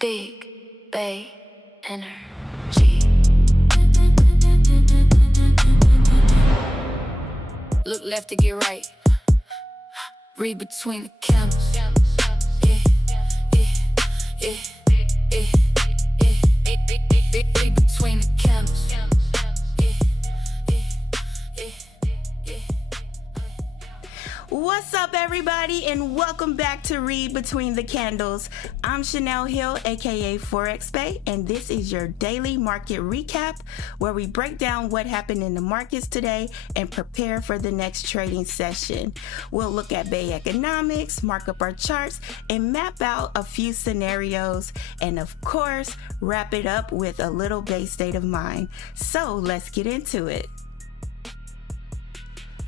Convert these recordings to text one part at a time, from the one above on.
Big Bae Energy. Look left to get right. Read between the candles. Yeah, yeah, yeah, yeah, yeah, yeah. Read between the candles. Yeah, yeah, yeah, yeah. What's up, everybody, and welcome back to Read Between the Candles. I'm Chanel Hill, aka Forex Bae, and this is your daily market recap where we break down what happened in the markets today and prepare for the next trading session. We'll look at BaeEconomics, mark up our charts, and map out a few scenarios, and of course, wrap it up with a little Bae State of Mind. So let's get into it.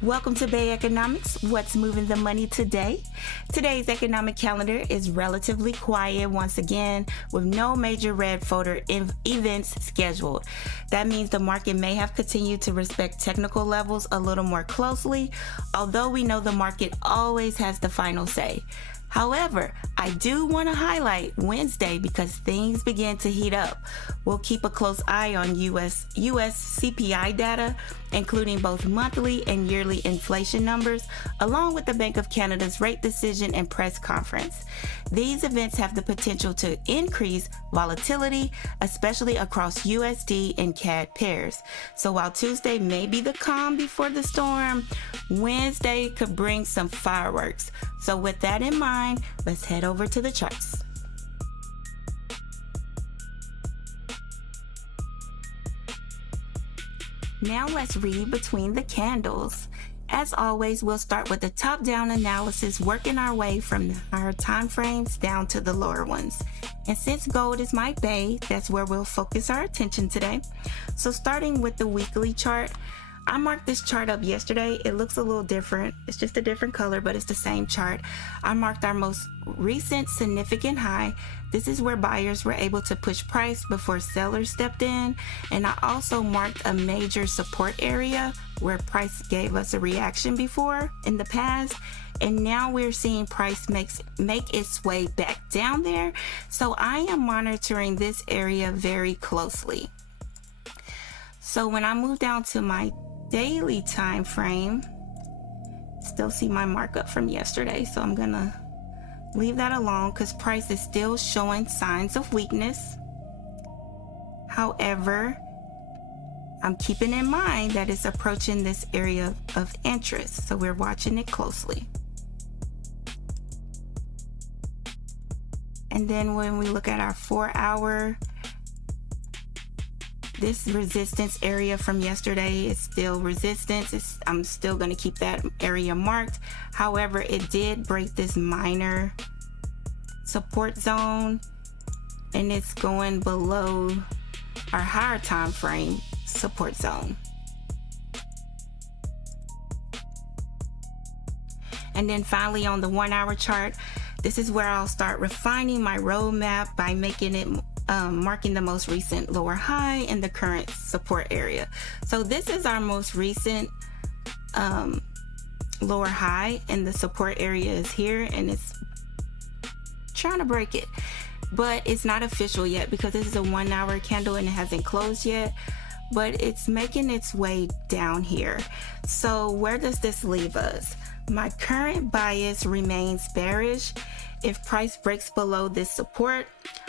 Welcome to BaeEconomics, what's moving the money today. Today's economic calendar is relatively quiet once again, with no major red folder events scheduled. That means the market may have continued to respect technical levels a little more closely, although we know the market always has the final say. However, I do want to highlight Wednesday because things begin to heat up. We'll keep a close eye on US CPI data, including both monthly and yearly inflation numbers, along with the Bank of Canada's rate decision and press conference. These events have the potential to increase volatility, especially across USD and CAD pairs. So while Tuesday may be the calm before the storm, Wednesday could bring some fireworks. So with that in mind, let's head over to the charts. Now let's read between the candles. As always, we'll start with the top-down analysis, working our way from the higher time frames down to the lower ones. And since gold is my bae, that's where we'll focus our attention today. So starting with the weekly chart, I marked this chart up yesterday. It looks a little different. It's just a different color, but it's the same chart. I marked our most recent significant high. This is where buyers were able to push price before sellers stepped in. And I also marked a major support area where price gave us a reaction before in the past. And now we're seeing price make its way back down there. So I am monitoring this area very closely. So when I move down to my daily time frame, still see my markup from yesterday, so I'm gonna leave that alone because price is still showing signs of weakness. However, I'm keeping in mind that it's approaching this area of interest, so we're watching it closely. And then when we look at our 4-hour, this resistance area from yesterday is still resistance. I'm still going to keep that area marked. However, it did break this minor support zone, and it's going below our higher time frame support zone. And then finally on the 1-hour chart, this is where I'll start refining my roadmap by making it marking the most recent lower high in the current support area. So this is our most recent lower high, and the support area is here, and it's trying to break it, but it's not official yet because this is a 1-hour candle and it hasn't closed yet, but it's making its way down here. So where does this leave us? My current bias remains bearish. If price breaks below this support,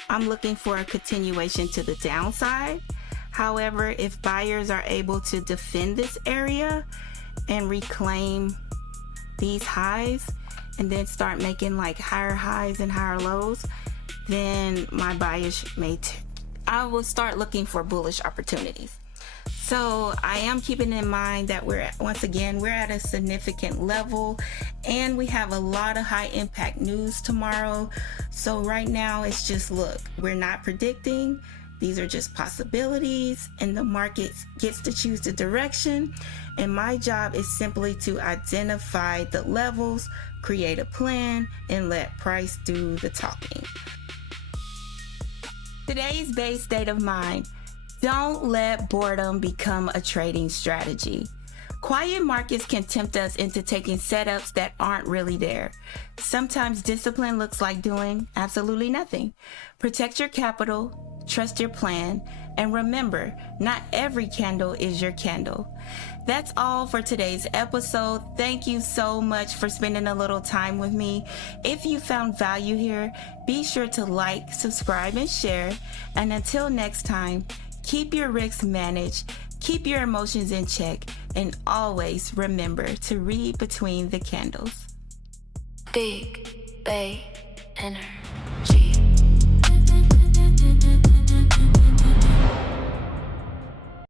I'm looking for a continuation to the downside. However, if buyers are able to defend this area and reclaim these highs and then start making like higher highs and higher lows, then my bias I will start looking for bullish opportunities. So I am keeping in mind that we're at a significant level, and we have a lot of high impact news tomorrow. So right now it's just, look, we're not predicting. These are just possibilities, and the market gets to choose the direction. And my job is simply to identify the levels, create a plan, and let price do the talking. Today's Bae State of Mind. Don't let boredom become a trading strategy. Quiet markets can tempt us into taking setups that aren't really there. Sometimes discipline looks like doing absolutely nothing. Protect your capital, trust your plan, and remember, not every candle is your candle. That's all for today's episode. Thank you so much for spending a little time with me. If you found value here, be sure to like, subscribe, and share. And until next time, keep your risks managed, keep your emotions in check, and always remember to read between the candles. Big Bae Energy.